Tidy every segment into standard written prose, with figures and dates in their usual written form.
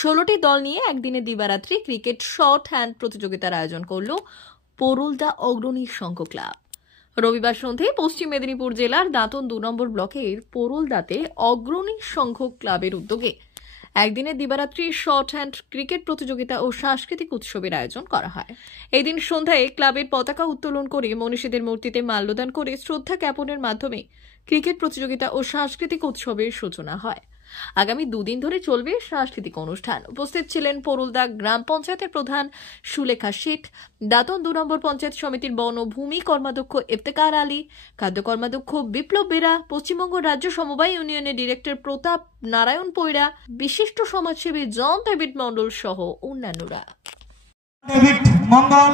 16টি দল নিয়ে একদিনে দিবারাত্রি ক্রিকেট শর্ট হ্যান্ড প্রতিযোগিতার আয়োজন করল পোরুলদা অগ্রণী সংঘ ক্লাব। রবিবার সন্ধ্যায় পশ্চিম মেদিনীপুর জেলার দাঁতন 2 নম্বর ব্লকের পোরুলদাতে অগ্রণী সংঘ ক্লাবের উদ্যোগে একদিনে দিবারাত্রি শর্ট হ্যান্ড ক্রিকেট প্রতিযোগিতা ও সাংস্কৃতিক উৎসবের আয়োজন করা হয়। এই দিন সন্ধ্যায় ক্লাবের পতাকা উত্তোলন করে মনীষীদের মূর্তিতে মাল্যদান করে শ্রদ্ধা জ্ঞাপনের মাধ্যমে ক্রিকেট প্রতিযোগিতা ও সাংস্কৃতিক উৎসবের সূচনা হয়। আগামী 2 দিন ধরে চলবে সাংস্কৃতিক অনুষ্ঠান। উপস্থিত ছিলেন পোরুলদা গ্রাম পঞ্চায়েতের প্রধান সুলেখা শেঠ, দাঁতন 2 নম্বর পঞ্চায়েত সমিতির বন ও ভূমি কর্মাধ্যক্ষ ইফতেখার আলী, খাদ্য কর্মাধ্যক্ষ বিপ্লব বেরা, পশ্চিমবঙ্গ রাজ্য সমবায় ইউনিয়নের ডিরেক্টর প্রতাপ নারায়ণ পৈরা, বিশিষ্ট সমাজসেবী জন ডেভিড মন্ডল সহ অন্যান্যরা। ডেভিড মন্ডল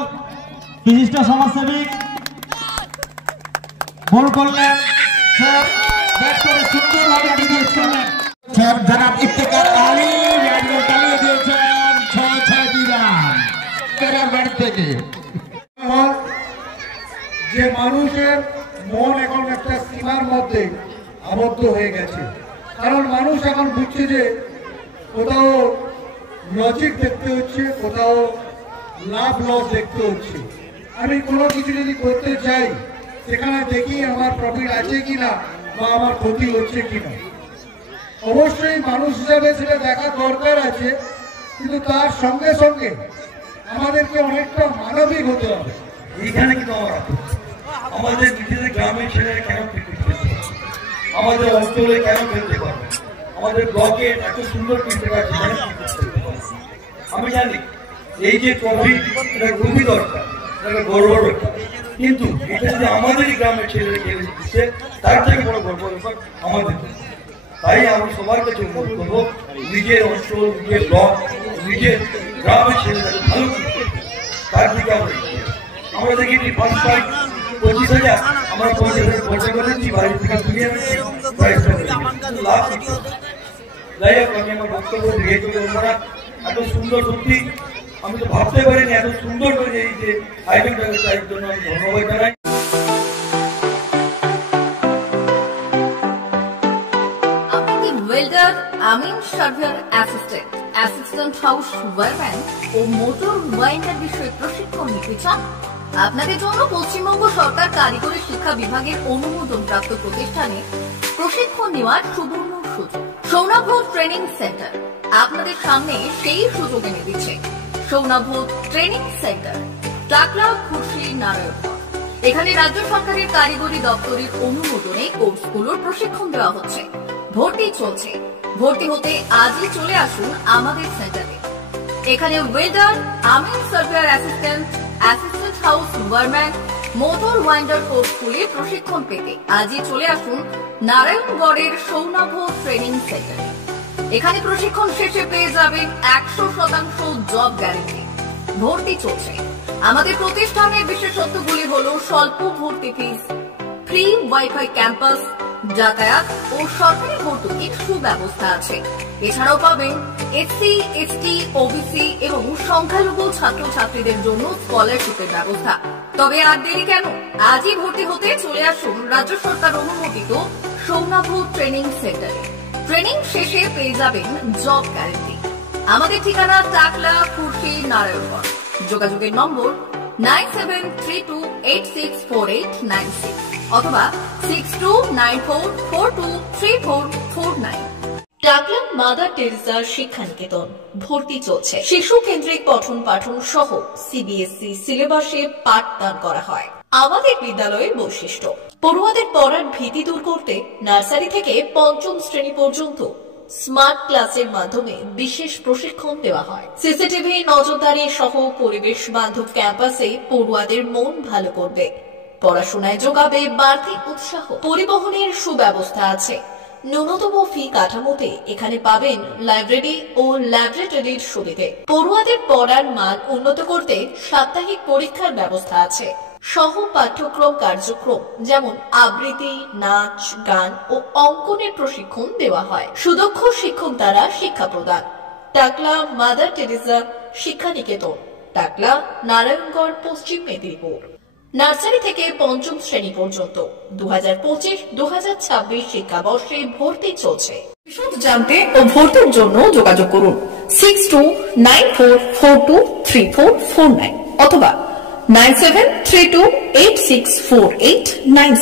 বিশিষ্ট সমাজসেবী বল করলেন, স্যার ব্যাট করে সুন্দরভাবে ডিফেন্স করলেন। জনাব ইফতেখার আলী ব্যাটবল চালিয়ে দিয়েছেন 6-6 রান কেরার ব্যাট থেকে। যে মানুষের মন এখন একটা সীমার মধ্যে আবদ্ধ হয়ে গেছে, কারণ মানুষ এখন বুঝছে যে কোথাও লজিক দেখতে হচ্ছে, কোথাও লাভ লস দেখতে হচ্ছে। আমি কোনো কিছু যদি করতে চাই সেখানে দেখি আমার প্রফিট আছে কিনা বা আমার ক্ষতি হচ্ছে কিনা। অবশ্যই মানুষ হিসাবে সেটা দেখা দরকার আছে, কিন্তু তার সঙ্গে সঙ্গে আমাদেরকে অনেকটা মানবিক হতে হবে। এইখানে কিন্তু আমাদের নিজেদের গ্রামের ছেলেরা কেন ক্রিকেট খেলতে পারে, আমাদের অঞ্চলে কেন খেলতে পারে, আমাদের ব্লকে এত সুন্দর ক্রিকেট আছে কেন ক্রিকেট খেলতে পারে। আমি জানি এই যে ট্রফি এটা খুবই দরকার, এটা গর্ব ব্যাপার, কিন্তু এটা যদি আমাদেরই গ্রামের ছেলেরা খেলে দিচ্ছে তার থেকে বড় গর্ব ব্যাপার আমাদের। তাই আমি সবার কাছে অনুরোধ করবো, নিজের অঞ্চল, নিজের ব্লক, নিজের গ্রামের ছেলেরা ভালো ক্রিকেট তার দিকে আমরা দেখেছি 25,000 আমরা 50,000 খরচা করেছি, বাড়ি থেকে তুলে আনছি, লাভ। যাই হোক, আমি আমার বক্তব্য দেখে চলে ওনারা এত সুন্দর, সত্যি আমি তো ভাবতে পারিনি এত সুন্দর করে এই যে আয়োজনটা তার জন্য আমি ধন্যবাদ জানাই। ওয়েল্ডার, আমিন surveyor assistant, assistant house wireman ও মোটর ওয়াইন্ডার বিষয়ে প্রশিক্ষণ নিতে চান? আপনাদের জন্য পশ্চিমবঙ্গ সরকার কারিগরি শিক্ষা বিভাগের অনুমোদনপ্রাপ্ত প্রতিষ্ঠানে প্রশিক্ষণ নেওয়ার সুবর্ণ সুযোগ। সৌনাভ ট্রেনিং সেন্টার আপনাদের সামনে সেই সুযোগ এনে দিচ্ছে। সৌনাভ ট্রেনিং সেন্টার, টাকলা, খুশি, নারায়ণগড়। এখানে রাজ্য সরকারের কারিগরি দপ্তরের অনুমোদনে কোর্সগুলোর প্রশিক্ষণ দেওয়া হচ্ছে। ভর্তি চলছে। ভর্তি হতে আজই চলে আসুন আমাদের সেন্টারে। এখানে ওয়েল্ডার, আমিন surveyor assistant, assistant house wireman, motor winder কোর্সগুলির প্রশিক্ষণ পেতে আজই চলে আসুন নারায়ণগড়ের সৌনাভ ট্রেনিং সেন্টারে। এখানে প্রশিক্ষণ শেষে পেয়ে যাবেন 100% জব গ্যারান্টি। ভর্তি চলছে। আমাদের প্রতিষ্ঠানের বিশেষত্বগুলি হলো স্বল্প ভর্তি ফিস, ফ্রি ওয়াইফাই ক্যাম্পাস, যাতায়াত ও সরকারি ভর্তুকির সুব্যবস্থা আছে। এছাড়াও পাবেন এসসি, এসটি, ওবিসি এবং সংখ্যালঘু ছাত্রছাত্রীদের জন্য স্কলারশিপের ব্যবস্থা। তবে আর দেরি কেন, আজই ভর্তি হতে চলে আসুন রাজ্য সরকার অনুমোদিত সৌনাভ ট্রেনিং সেন্টারে। ট্রেনিং শেষে পেয়ে যাবেন জব গ্যারান্টি। আমাদের ঠিকানা টাকলা, খুশি, নারায়ণগড়। যোগাযোগের নম্বর 9732864896 অথবা 6294423449। টাকলা মাদার টেরেসা শিক্ষানিকেতন, ভর্তি চলছে। শিশু কেন্দ্রিক পঠন পাঠন সহ সিবিএসই সিলেবাসে পাঠদান করা হয়। আমাদের বিদ্যালয়ের বৈশিষ্ট্য, পড়ুয়াদের পড়ার ভীতি দূর করতে নার্সারি থেকে 5ম শ্রেণী পর্যন্ত স্মার্ট ক্লাসের মাধ্যমে বিশেষ প্রশিক্ষণ দেওয়া হয়। সিসিটিভি নজরদারি সহ পরিবেশ বান্ধব ক্যাম্পাসে পড়ুয়াদের মন ভালো করবে, পড়াশোনায় যোগাবে বাড়তি উৎসাহ। পরিবহনের সুব্যবস্থা আছে। ন্যূনতম ফি কাঠামোতে এখানে পাবেন লাইব্রেরি ও ল্যাবরেটরির সুবিধে। পড়ুয়াদের পড়ার মান উন্নত করতে সাপ্তাহিক পরীক্ষার ব্যবস্থা আছে। সহ পাঠ্যক্রম কার্যক্রম যেমন আবৃত্তি, নাচ, গান ও অঙ্কনের প্রশিক্ষণ দেওয়া হয়। সুদক্ষ শিক্ষক দ্বারা শিক্ষা প্রদান। টাকলা মাদার টেরেসা শিক্ষানিকেতন, টাকলা, নারায়ণগড়, পশ্চিম মেদিনীপুর। নার্সারি থেকে 5ম শ্রেণী পর্যন্ত 2025-2026 শিক্ষাবর্ষে ভর্তি চলছে। বিশদ জানতে ও ভর্তির জন্য যোগাযোগ করুন 6294423449 অথবা 9732864896।